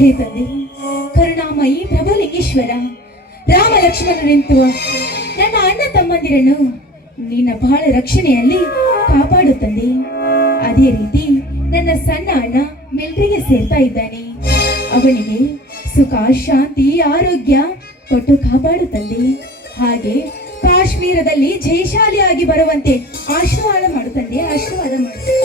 ಹೇ ತಂದೆ ಕರುಣಾಮಯಿ ಪ್ರಭುಲಿಂಗೇಶ್ವರ ರಾಮ ನಿಂತು ನನ್ನ ಅಣ್ಣ ತಮ್ಮಂದಿರನ್ನು ನಿನ್ನ ಬಹಳ ರಕ್ಷಣೆಯಲ್ಲಿ ಕಾಪಾಡು ತಂದೆ ಅದೇ ರೀತಿ ನನ್ನ ಸಣ್ಣ ಅಣ್ಣ ಮಿಲ್ಟ್ರಿಗೆ ಸೇರ್ತಾ ಇದ್ದಾನೆ ಅವನಿಗೆ ಸುಖ ಶಾಂತಿ ಆರೋಗ್ಯ ಕೊಟ್ಟು ಕಾಪಾಡು ತಂದೆ ಹಾಗೆ ಕಾಶ್ಮೀರದಲ್ಲಿ ಜಯಶಾಲಿಯಾಗಿ ಬರುವಂತೆ ಆಶೀರ್ವಾದ ಮಾಡು ಆಶೀರ್ವಾದ ಮಾಡು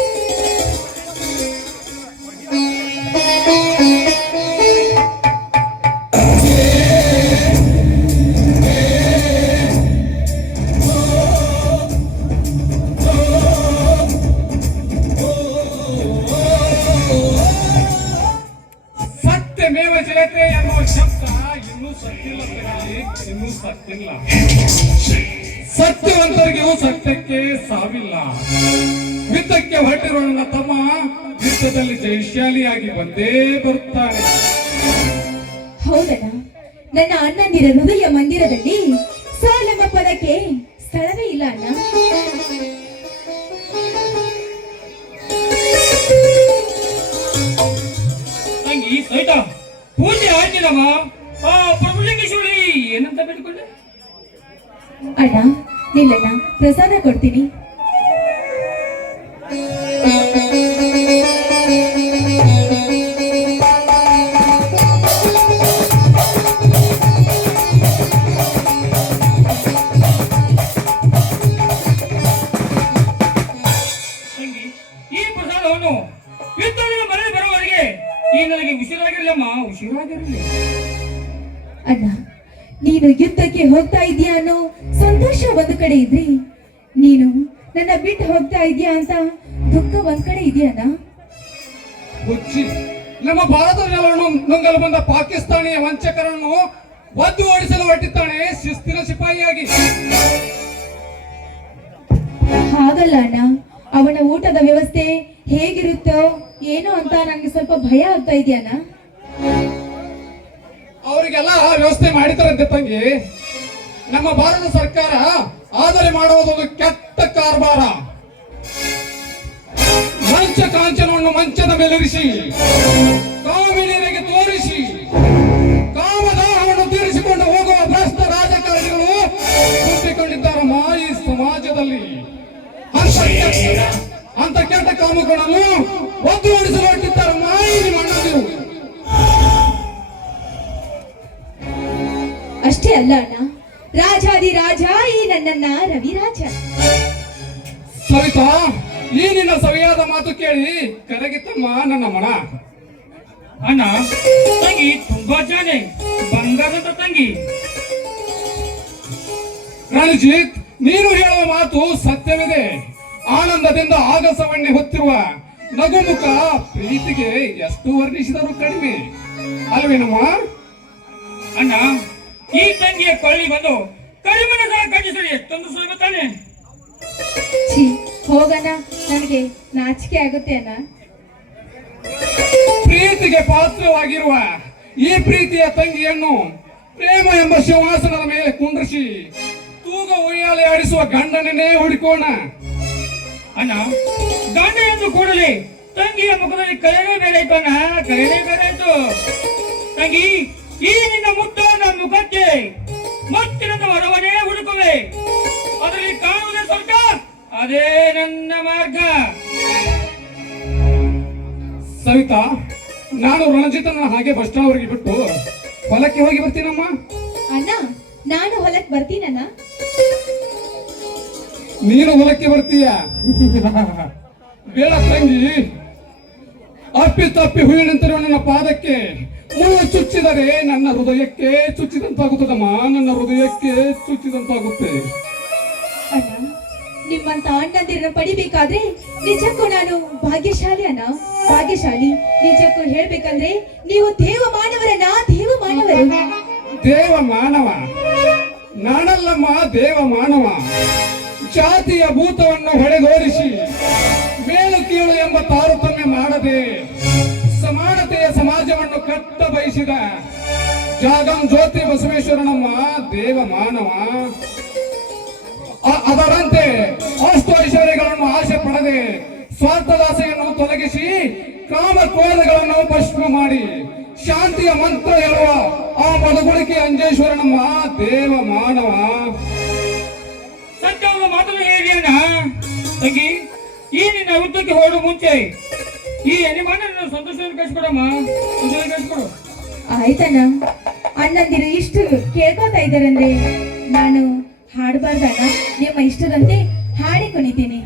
ಜಯತೆ ಎನ್ನುವ ಶಬ್ದ ಇನ್ನೂ ಸತ್ತಿಲ್ಲ ಇನ್ನೂ ಸತ್ತಿಲ್ಲ ಸತ್ಯವಂತರಿಗೂ ಸತ್ಯಕ್ಕೆ ಸಾವಿಲ್ಲ ಯುದ್ಧಕ್ಕೆ ಹೊರಟಿರುವ ನನ್ನ ತಮ್ಮ ಯುದ್ಧದಲ್ಲಿ ಜಯಶಾಲಿಯಾಗಿ ಬಂದೇ ಬರುತ್ತಾನೆ ಹೌದಣ್ಣ ನನ್ನ ಅಣ್ಣಂದಿರ ಹೃದಯ ಮಂದಿರದಲ್ಲಿ ಸಾಲಮ್ಮ ಪದಕ್ಕೆ ಸ್ಥಳವೇ ಇಲ್ಲ ಅಣ್ಣ ಈ ಸೈಟಾ ಪೂಜೆ ಆಯ್ತಿನಮ್ಮ ಆ ಪ್ರಭುಲಿಂಗೇಶ್ವರಿ ಏನಂತ ಬೇಡಿಕೊಂಡೆ ಅಣ್ಣ ನಿಲ್ಲಣ್ಣ ಪ್ರಸಾದ ಕೊಡ್ತೀನಿ ಉಸಿರಾಗಿರಲಿ ಅಣ್ಣ ನೀನು ಯುದ್ಧಕ್ಕೆ ಹೋಗ್ತಾ ಇದೀಯ ಅನ್ನೋ ಸಂತೋಷ ಒಂದ್ ಕಡೆ ಇದ್ರಿ ನೀನು ನನ್ನ ಬಿಟ್ಟು ಹೋಗ್ತಾ ಇದೀಯಾ ಅಂತ ದುಃಖ ಒಂದ್ ಕಡೆ ಇದೆಯಣ್ಣ ಹುಚ್ಚಿ ನಮ್ಮ ಭಾರತ ನೆಲವನ್ನು ನುಂಗಲು ಬಂದ ಪಾಕಿಸ್ತಾನಿಯ ವಂಚಕರನ್ನು ಒದ್ದು ಓಡಿಸಲು ಹೊರಟಿದ್ದಾನೆ ಶಿಸ್ತಿನ ಸಿಪಾಯಿಯಾಗಿ ಹಾಗಲ್ಲ ಅಣ್ಣ ಅವನ ಊಟದ ವ್ಯವಸ್ಥೆ ಹೇಗಿರುತ್ತೋ ಏನೋ ಅಂತ ನನಗೆ ಸ್ವಲ್ಪ ಭಯ ಆಗ್ತಾ ಇದೆಯಣ್ಣ ಅವರಿಗೆಲ್ಲ ವ್ಯವಸ್ಥೆ ಅಂತ ತಂಗಿ ನಮ್ಮ ಭಾರತ ಸರ್ಕಾರ ಆದರೆ ಮಾಡುವುದೊಂದು ಕೆಟ್ಟ ಕಾರ್ಬಾರ ಮಂಚ ಕಾಂಚನವನ್ನು ಮಂಚದ ಮೇಲಿರಿಸಿ ಕಾಮಿಡಿಯರಿಗೆ ಅಷ್ಟೇ ಅಲ್ಲ ಅಣ್ಣ ರಾಜಾದಿ ರಾಜ ಈ ನನ್ನನ್ನ ರವಿರಾಜ ಸವಿತಾ ಈ ನಿನ್ನ ಸವಿಯಾದ ಮಾತು ಕೇಳಿ ಕರಗಿತಮ್ಮ ನನ್ನ ಮನ ಅಣ್ಣ ತಂಗಿ ತುಂಬಾ ಜಾನೆ ಬಂಗಾರದ ತಂಗಿ ರಣಜಿತ್ ನೀನು ಹೇಳುವ ಮಾತು ಸತ್ಯವಿದೆ ಆನಂದದಿಂದ ಆಗಸವಣ್ಣೆ ಹೊತ್ತಿರುವ ನಗುಮುಖ ಪ್ರೀತಿಗೆ ಎಷ್ಟು ವರ್ಣಿಸಿದರೂ ಕಡಿಮೆ ಅಲ್ವೇನಮ್ಮ ಅಣ್ಣ ಈ ತಂಗಿಯ ಕೊಳ್ಳಿ ಬಂದು ಕರಿಮನ ಸಹ ಕಟ್ಟಿಸಲಿ ಎಷ್ಟೊಂದು ಛೀ ಹೋಗಣ ನನಗೆ ನಾಚಿಕೆ ಆಗುತ್ತೆ ಅಣ್ಣ ಪ್ರೀತಿಗೆ ಪಾತ್ರವಾಗಿರುವ ಈ ಪ್ರೀತಿಯ ತಂಗಿಯನ್ನು ಪ್ರೇಮ ಎಂಬ ಸಿಂಹಾಸನದ ಮೇಲೆ ಕುಂಡ್ರಿಸಿ ತೂಗ ಉಯ್ಯಾಲೆ ಆಡಿಸುವ ಗಂಡನನ್ನೇ ಹುಡುಕೋಣ ಅಣ್ಣ ಗಂಡ ಎಂದು ಕೂಡಲಿ ತಂಗಿಯ ಮುಖದಲ್ಲಿ ಕರೆನೇ ಬೇರೆ ಕರೆನೇ ಬೇರೆ ತಂಗಿ ಈ ನಿನ್ನ ನನ್ನ ಮುಖಕ್ಕೆ ಮುತ್ತಿನ ಹೊರವನೇ ಹುಡುಕುವೆ ಅದರಲ್ಲಿ ಕಾಣುವುದೇ ಸ್ವರ್ಗ ಅದೇ ನನ್ನ ಮಾರ್ಗ ಸವಿತಾ ನಾನು ರಣಜಿತನ ಹಾಗೆ ಬಸ್ ಸ್ಟಾಂಡ್ ಅವರಿಗೆ ಬಿಟ್ಟು ಹೊಲಕ್ಕೆ ಹೋಗಿ ಬರ್ತೀನಮ್ಮ ಅಣ್ಣ ನಾನು ಹೊಲಕ್ಕೆ ಬರ್ತೀನಣ್ಣ ನೀನು ಹೊಲಕ್ಕೆ ಬರ್ತೀಯ ಬೇಡ ತಂಗಿ ಅಪ್ಪಿ ತಪ್ಪಿ ಹುಯಿನಂತರ ನನ್ನ ಪಾದಕ್ಕೆ ನೀವು ಚುಚ್ಚಿದರೆ ನನ್ನ ಹೃದಯಕ್ಕೆ ಚುಚ್ಚಿದಂತಾಗುತ್ತದಮ್ಮ ನನ್ನ ಹೃದಯಕ್ಕೆ ಚುಚ್ಚಿದಂತಾಗುತ್ತೆ ಅಣ್ಣ ನಿಮ್ಮಂತ ಅಣ್ಣಂದಿರನ್ನು ಪಡಿಬೇಕಾದ್ರೆ ನಿಜಕ್ಕೂ ನಾನು ಭಾಗ್ಯಶಾಲಿ ಅಣ್ಣ ಭಾಗ್ಯಶಾಲಿ ನಿಜಕ್ಕೂ ಹೇಳ್ಬೇಕಂದ್ರೆ ನೀವು ದೇವ ಮಾನವರನ್ನ ದೇವ ಮಾನವರ ದೇವ ಮಾನವ ನಾನಲ್ಲಮ್ಮ ದೇವ ಮಾನವ ಜಾತಿಯ ಭೂತವನ್ನು ಹೊಡೆದೋರಿಸಿ ಮೇಲು ಕೀಳು ಎಂಬ ತಾರತಮ್ಯ ಮಾಡದೆ ಸಮಾನತೆಯ ಸಮಾಜವನ್ನು ಕಟ್ಟ ಬಯಸಿದ ಜಾಗಂ ಜ್ಯೋತಿ ಬಸವೇಶ್ವರನಮ್ಮ ದೇವ ಮಾನವ ಅದರಂತೆ ಅಷ್ಟು ಐಶ್ವರ್ಯಗಳನ್ನು ಆಸೆ ಪಡೆದೆ ಸ್ವಾರ್ಥದಾಸೆಯನ್ನು ತೊಲಗಿಸಿ ಕಾಮ ಕೋಲಗಳನ್ನು ಭಸ್ಮ ಮಾಡಿ ಶಾಂತಿಯ ಮಂತ್ರ ಹೇಳುವ ಆ ಮದುಗುಳಿಕೆ ಅಂಜೇಶ್ವರನಮ್ಮ ದೇವ ಮಾನವ ಸತ್ಯವನ್ನು ಮಾತನ್ನು ಹೇಳಿದೆಯಣ್ಣ ತಂಗಿ ಈ ನಿನ್ನ ಉದ್ದಕ್ಕೆ ಹೊರಡು ಮುಂಚೆ ಈ ಆಯ್ತಣ್ಣ ಅಣ್ಣಂದಿರು ಇಷ್ಟು ನಾನು ಹಾಡಬಾರ್ದಣ್ಣ ನಿಮ್ಮ ಇಷ್ಟದಂತೆ ಹಾಡಿ ಕುಣಿತೀನಿ